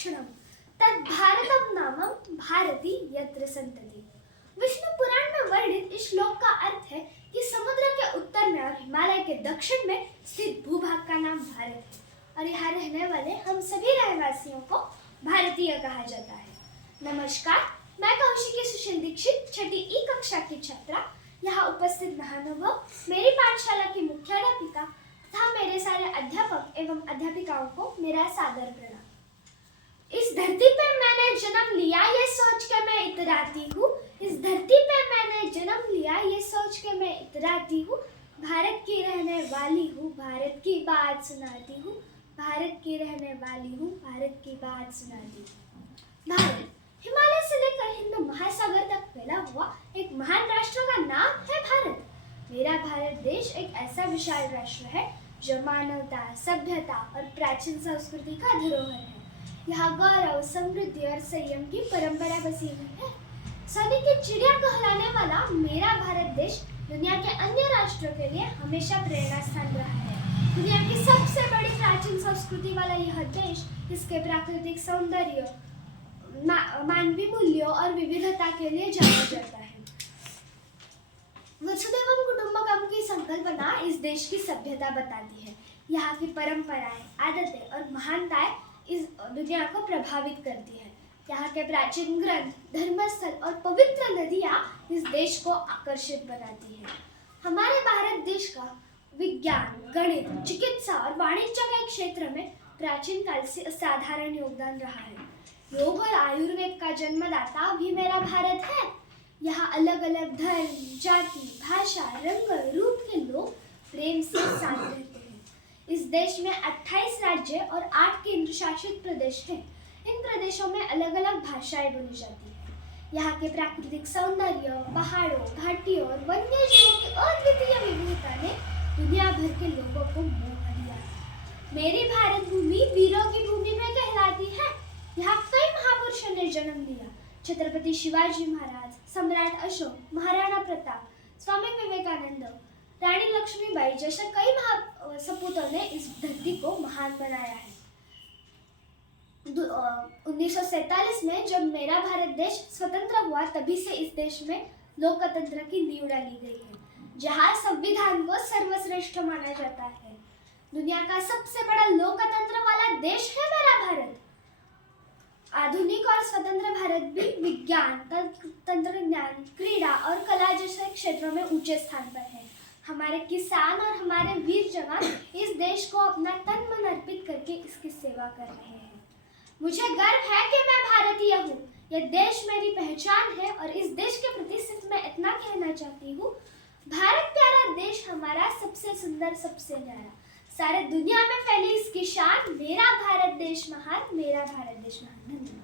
लक्षणम तद भारतम नामम भारती यत्र संतति। विष्णु पुराण में वर्णित इस श्लोक का अर्थ है कि समुद्र के उत्तर में और हिमालय के दक्षिण में स्थित भूभाग का नाम भारत है और यहाँ रहने वाले हम सभी रहवासियों को भारतीय कहा जाता है। नमस्कार, मैं कौशिकी सुशील दीक्षित छठी ई कक्षा की छात्रा यहाँ उपस्थित महानुभाव, मेरी पाठशाला की मुख्याध्यापिका तथा मेरे सारे अध्यापक एवं अध्यापिकाओं को मेरा सादर प्रणाम। इस धरती पे मैंने जन्म लिया ये सोच के मैं इतराती हूँ, इस धरती पे मैंने जन्म लिया ये सोच के मैं इतराती हूँ। भारत की रहने वाली हूँ, भारत की बात सुनाती हूँ, भारत की रहने वाली हूँ, भारत की बात सुनाती हूँ। भारत हिमालय से लेकर हिंद महासागर तक फैला हुआ एक महान राष्ट्र का नाम है भारत। मेरा भारत देश एक ऐसा विशाल राष्ट्र है जो मानवता, सभ्यता और प्राचीन संस्कृति का धरोहर है। यहाँ गौरव, समृद्धि और संयम की परंपरा बसी हुई है। सोने की चिड़िया कहलाने वाला मेरा भारत देश दुनिया के अन्य राष्ट्रों के लिए हमेशा प्रेरणा स्थान रहा है। दुनिया की सबसे बड़ी प्राचीन संस्कृति वाला यह देश इसके प्राकृतिक सौंदर्य, मानवीय मूल्यों और विविधता के लिए जाना जाता है। वसुधैव कुटुंबकम की संकल्पना इस देश की सभ्यता बताती है। यहाँ की परंपराएं, आदतें और महानताएं इस दुनिया को प्रभावित करती है। यहाँ के प्राचीन ग्रंथ, धर्मस्थल और पवित्र नदियाँ इस देश को आकर्षित बनाती है। हमारे भारत देश का विज्ञान, गणित, चिकित्सा और वाणिज्य के क्षेत्र में प्राचीन काल से असाधारण योगदान रहा है। योग और आयुर्वेद का जन्मदाता भी मेरा भारत है। यहाँ अलग अलग धर्म, जाति, भाषा, रंग, रूप के लोग प्रेम से साथ रहते हैं। इस देश में 28 राज्य और 8 केंद्र शासित प्रदेश हैं। इन प्रदेशों में अलग अलग भाषाएं बोली जाती हैं। यहाँ के प्राकृतिक सौंदर्य, पहाड़ों, घाटियों और वन्य जीवों की अद्वितीय विविधता ने दुनिया भर के लोगों को मोह लिया। मेरी भारत भूमि वीरों की भूमि में कहलाती है। यहाँ कई महापुरुषों ने जन्म लिया। छत्रपति शिवाजी महाराज, सम्राट अशोक, महाराणा प्रताप, स्वामी विवेकानंद, रानी लक्ष्मीबाई जैसे कई सपूतों ने इस धरती को महान बनाया है। 1947 में जब मेरा भारत देश स्वतंत्र हुआ, तभी से इस देश में लोकतंत्र की नींव डाली गई है, जहाँ संविधान को सर्वश्रेष्ठ माना जाता है। दुनिया का सबसे बड़ा लोकतंत्र वाला देश है मेरा भारत। आधुनिक और स्वतंत्र भारत भी विज्ञान, तंत्रज्ञान, क्रीड़ा और कला जैसे क्षेत्रों में ऊंचे स्थान पर है। हमारे किसान और हमारे वीर जवान इस देश को अपना तन मन अर्पित करके इसकी सेवा कर रहे हैं। मुझे गर्व है कि मैं भारतीय हूँ। यह देश मेरी पहचान है और इस देश के प्रति सिर्फ मैं इतना कहना चाहती हूँ, भारत प्यारा देश हमारा सबसे सुंदर, सबसे न्यारा। सारे दुनिया में फैली इसकी शान, मेरा भारत देश महान, मेरा भारत देश महान। धन्यवाद।